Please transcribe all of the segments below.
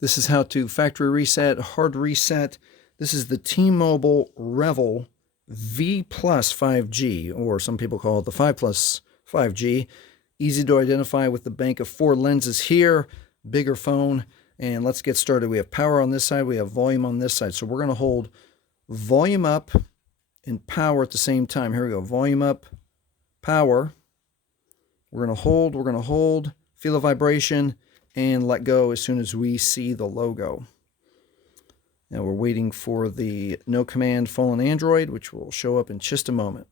This is how to factory reset, hard reset. This is the T-Mobile REVVL V Plus 5G, or some people call it the 5 Plus 5G. Easy to identify with the bank of 4 lenses here, bigger phone. And let's get started. We have power on this side, we have volume on this side. So we're going to hold volume up and power at the same time. Here we go, volume up, power. We're going to hold, feel a vibration, and let go as soon as we see the logo. Now we're waiting for the no command fallen Android, which will show up in just a moment.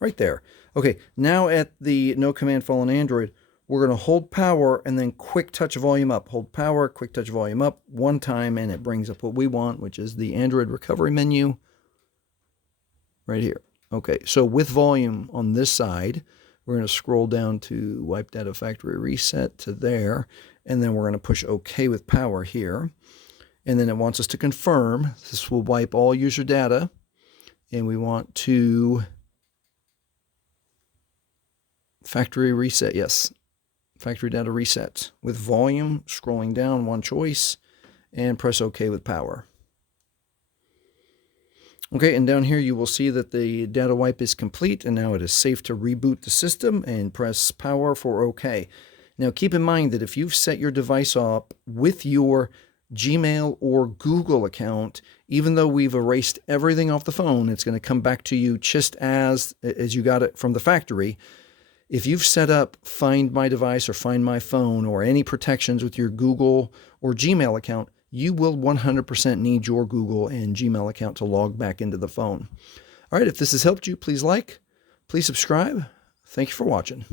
Right there. Okay, now at the no command fallen Android, we're going to hold power and then quick touch volume up. Hold power, quick touch volume up one time, and it brings up what we want, which is the Android recovery menu right here. Okay, so with volume on this side, we're going to scroll down to wipe data factory reset to there, and then we're going to push OK with power here. And then it wants us to confirm. This will wipe all user data, and we want to factory reset. Yes, factory data reset with volume, scrolling down one choice, and press OK with power. Okay, and down here you will see that the data wipe is complete, and now it is safe to reboot the system, and press power for OK. Now keep in mind that if you've set your device up with your Gmail or Google account, even though we've erased everything off the phone, it's going to come back to you just as you got it from the factory. If you've set up Find My Device or Find My Phone or any protections with your Google or Gmail account, you will 100% need your Google and Gmail account to log back into the phone. All right, if this has helped you, please like, please subscribe. Thank you for watching.